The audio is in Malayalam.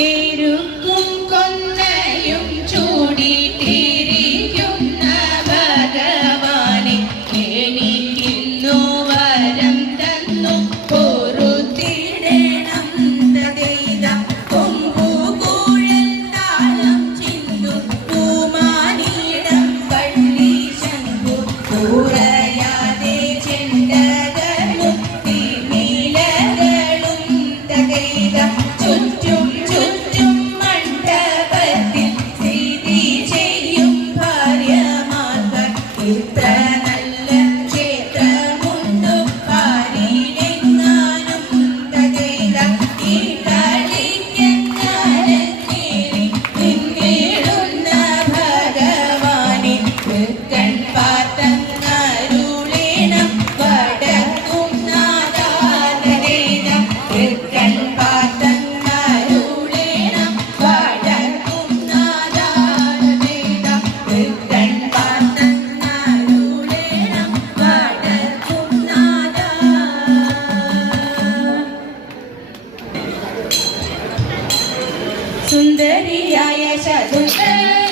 എരുക്കും കൊന്നയും ചൂടിട്ടിരിക്കുന്ന ഭഗവാനെ എനിക്കിന്നു വരം തന്നു പൊറുത്തിടണം തതൈത കൊമ്പുകൂഴൽ താളം ചിന്തു പൂമാനിടം പള്ളി ശംഖു കൂറയാതെ ചെണ്ടകളും തിമിലകളും തതൈത ചുറ്റും ചുറ്റും മണ്ഡപത്തിൽ സ്ഥിതി ചെയ്യും ഭാര്യമാർഗർ ഇത്ര നല്ല ക്ഷേത്രമുണ്ടു പാരിലെങ്ങാനും തകൈത ഈ കളിക്കരക്കേറി നിന്നിടുന്ന ഭഗവാനെ തൃക്കൺ പാത്തങ്ങരുളേണം വടക്കും നാദാതരേത തൃക്കൺ പാത്തങ്ങരുളേണം വടക്കും നാദാതരേത തൃക്കൺ പാത്തങ്ങരുളേണം വടക്കും നാദാ. സുന്ദരിയായ ശകുന്തള